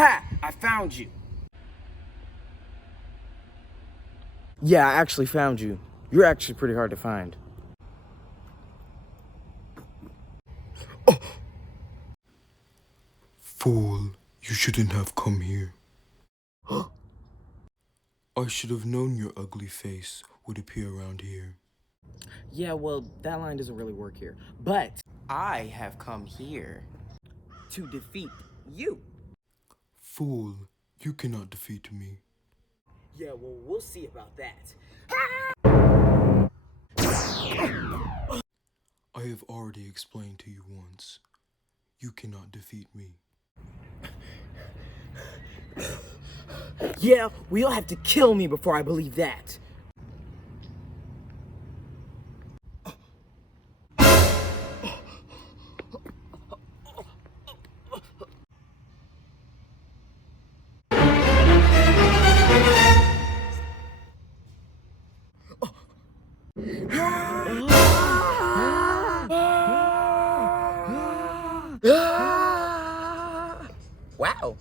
Ha! I found you. Yeah, I actually found you. You're actually pretty hard to find. Fool, you shouldn't have come here. I should have known your ugly face would appear around here. Yeah, well, that line doesn't really work here. But I have come here to defeat you. Fool, you cannot defeat me. Yeah, well, we'll see about that. I have already explained to you once. You cannot defeat me. Yeah, well, you'll have to kill me before I believe that. Wow.